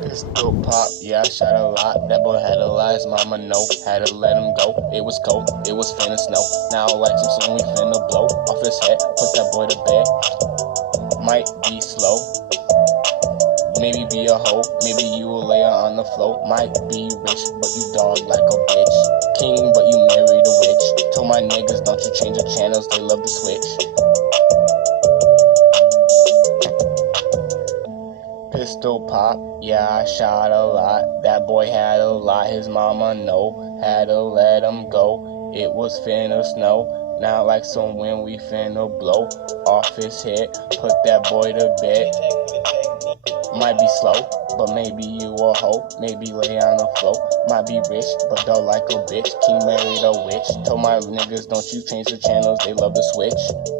Pistol pop, yeah, I shot a lot. That boy had to lie, his mama know. Had to let him go. It was cold, it was finna snow. Now like some soon we finna blow off his head. Put that boy to bed. Might be slow. Maybe be a hoe. Maybe you will lay her on the floor. Might be rich, but you dog like a bitch. King, but you married a witch. Told my niggas, don't you change the channels, they love to switch. Pistol pop, yeah, I shot a lot. That boy had a lot, his mama know. Had to let him go. It was finna snow. Now like some wind we finna blow off his head. Put that boy to bed. Might be slow, but maybe you a hoe. Maybe lay on the floor. Might be rich, but dull like a bitch. King married a witch. Told my niggas, don't you change the channels, they love to switch.